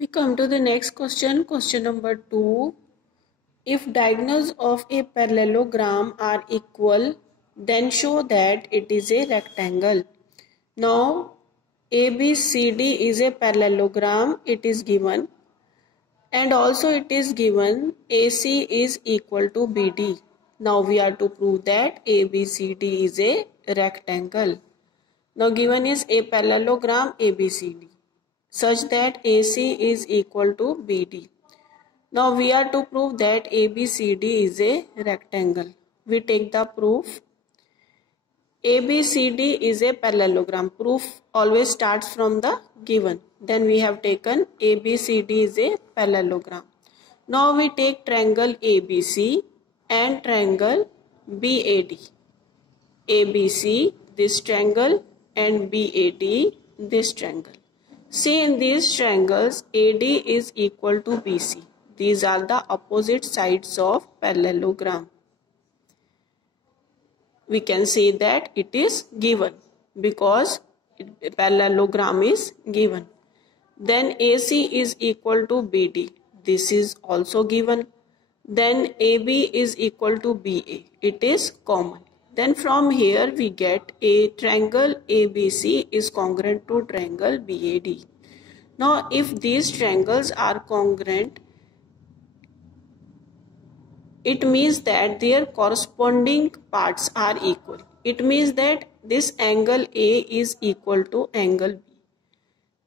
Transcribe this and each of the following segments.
We come to the next question, question number 2. If diagonals of a parallelogram are equal, then show that it is a rectangle. Now, ABCD is a parallelogram, it is given, and also it is given AC is equal to BD. Now we are to prove that ABCD is a rectangle. Now given is a parallelogram ABCD such that AC is equal to BD. Now we are to prove that ABCD is a rectangle. We take the proof. ABCD is a parallelogram. Proof always starts from the given. Then we have taken ABCD is a parallelogram. Now we take triangle ABC and triangle BAD. ABC, this triangle, and BAD, this triangle. See, in these triangles, AD is equal to BC. These are the opposite sides of parallelogram. We can say that it is given because parallelogram is given. Then AC is equal to BD. This is also given. Then AB is equal to BA. It is common. Then from here we get a triangle ABC is congruent to triangle BAD. Now if these triangles are congruent, it means that their corresponding parts are equal. It means that this angle A is equal to angle B.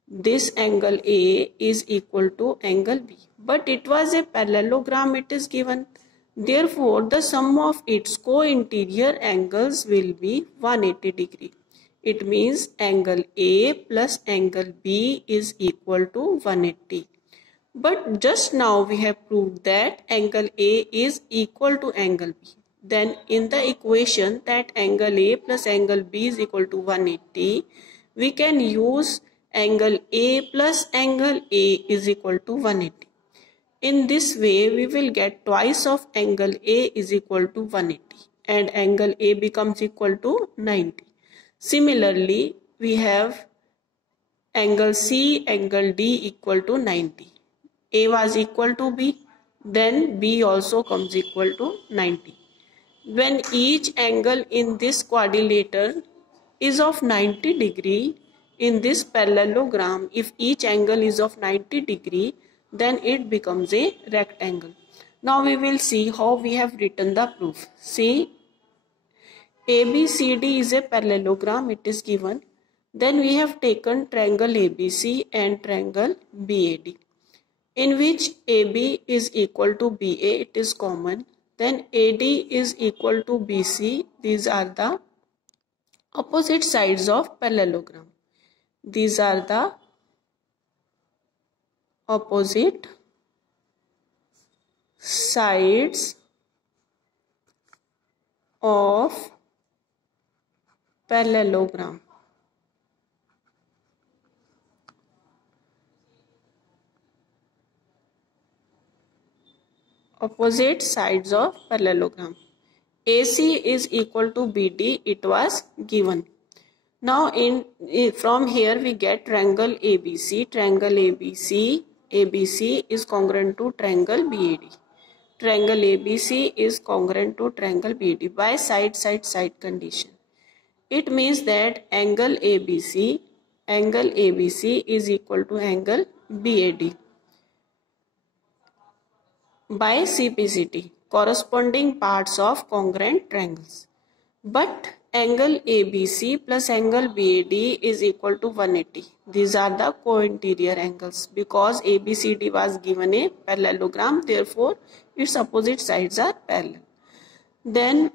This angle A is equal to angle B. But it was a parallelogram, it is given. Therefore, the sum of its co-interior angles will be 180 degree. It means angle A plus angle B is equal to 180. But just now we have proved that angle A is equal to angle B. Then in the equation that angle A plus angle B is equal to 180, we can use angle A plus angle A is equal to 180. In this way, we will get twice of angle A is equal to 180 and angle A becomes equal to 90. Similarly, we have angle C, angle D equal to 90. A was equal to B, then B also comes equal to 90. When each angle in this quadrilateral is of 90 degree, in this parallelogram, if each angle is of 90 degree, then it becomes a rectangle. Now we will see how we have written the proof. See, ABCD is a parallelogram, it is given. Then we have taken triangle ABC and triangle BAD, in which AB is equal to BA, it is common. Then AD is equal to BC. These are the opposite sides of parallelogram. These are the opposite sides of parallelogram. Opposite sides of parallelogram. AC is equal to BD, it was given. Now from here we get triangle ABC. Triangle ABC is congruent to triangle BAD. Triangle ABC is congruent to triangle BAD by side condition. It means that angle ABC is equal to angle BAD. By CPCT, corresponding parts of congruent triangles. But angle ABC plus angle BAD is equal to 180. These are the co-interior angles because ABCD was given a parallelogram, therefore its opposite sides are parallel. Then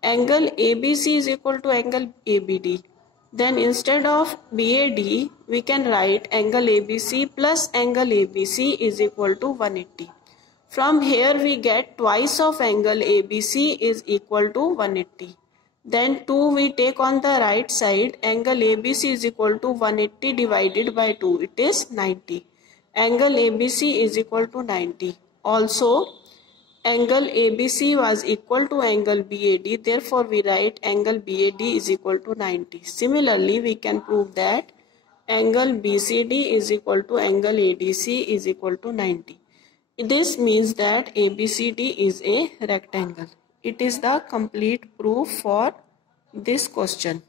angle ABC is equal to angle ABD. Then instead of BAD, we can write angle ABC plus angle ABC is equal to 180. From here we get twice of angle ABC is equal to 180. Then 2 we take on the right side. Angle ABC is equal to 180 divided by 2. It is 90. Angle ABC is equal to 90. Also, angle ABC was equal to angle BAD. Therefore, we write angle BAD is equal to 90. Similarly, we can prove that angle BCD is equal to angle ADC is equal to 90. This means that ABCD is a rectangle. It is the complete proof for this question.